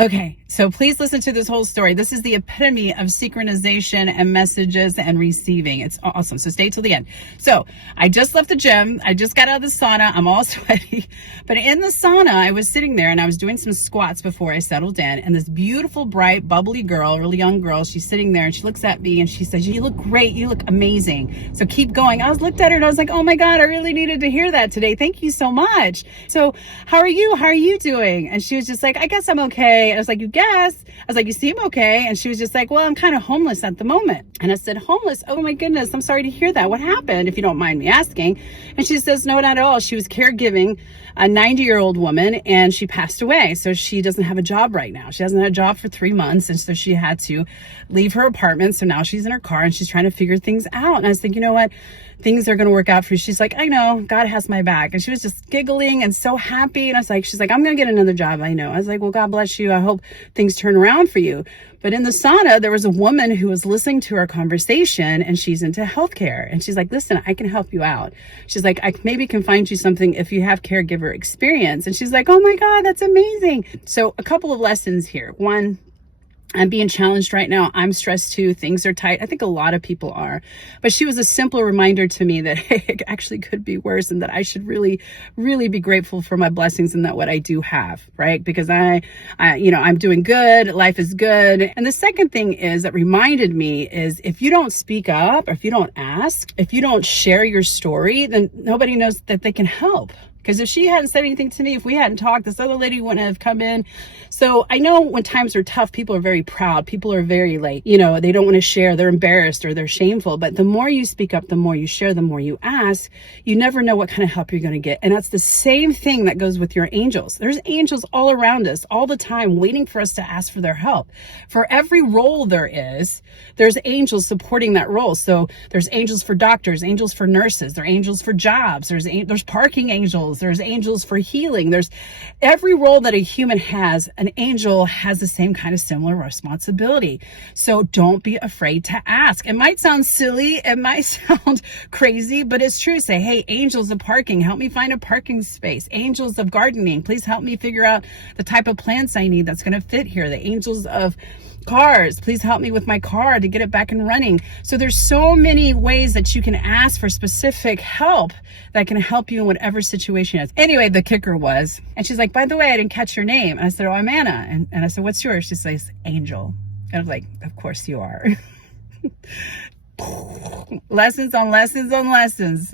Okay, so please listen to this whole story. This is the epitome of synchronization and messages and receiving. It's awesome. So stay till the end. So I just left the gym. I just got out of the sauna. I'm all sweaty. But in the sauna, I was sitting there and I was doing some squats before I settled in. And this beautiful, bright, bubbly girl, really young girl, she's sitting there and she looks at me and she says, "You look great. You look amazing. So keep going." I looked at her and I was like, "Oh my God, I really needed to hear that today. Thank you so much. So how are you? How are you doing?" And she was just like, "I guess I'm okay." I was like, "You guess?" I was like, "You seem okay." And she was just like, "Well, I'm kind of homeless at the moment." And I said, "Homeless? Oh my goodness. I'm sorry to hear that. What happened, if you don't mind me asking?" And she says, "No, not at all. She was caregiving a 90-year-old woman and she passed away. So she doesn't have a job right now. She hasn't had a job for 3 months. And so she had to leave her apartment. So now she's in her car and she's trying to figure things out." And I was thinking, "You know what? Things are going to work out for you." She's like, "I know, God has my back." And she was just giggling and so happy. And I was like, she's like, "I'm going to get another job. I know." I was like, "Well, God bless you. I hope things turn around for you." But in the sauna, there was a woman who was listening to our conversation and she's into healthcare. And she's like, "Listen, I can help you out." She's like, "I maybe can find you something if you have caregiver experience." And she's like, "Oh my God, that's amazing." So a couple of lessons here. One, I'm being challenged right now. I'm stressed too. Things are tight. I think a lot of people are. But she was a simple reminder to me that, hey, it actually could be worse and that I should really, really be grateful for my blessings and that what I do have, right? Because I'm doing good. Life is good. And the second thing is that reminded me is if you don't speak up, or if you don't ask, if you don't share your story, then nobody knows that they can help. Because if she hadn't said anything to me, if we hadn't talked, this other lady wouldn't have come in. So I know when times are tough, people are very proud. People are very like, they don't want to share. They're embarrassed or they're shameful. But the more you speak up, the more you share, the more you ask, you never know what kind of help you're going to get. And that's the same thing that goes with your angels. There's angels all around us all the time waiting for us to ask for their help. For every role there is, there's angels supporting that role. So there's angels for doctors, angels for nurses, there are angels for jobs, there's parking angels. There's angels for healing. There's every role that a human has, an angel has the same kind of similar responsibility. So don't be afraid to ask. It might sound silly. It might sound crazy, but it's true. Say, "Hey, angels of parking, help me find a parking space. Angels of gardening, please help me figure out the type of plants I need that's going to fit here. The angels of cars, please help me with my car to get it back and running." So there's so many ways that you can ask for specific help that can help you in whatever situation it is. Anyway, the kicker was, and she's like, "By the way, I didn't catch your name." And I said, "Oh, I'm Anna." And I said, "What's yours?" She says, "Angel." And I was like, "Of course you are." Lessons on lessons on lessons.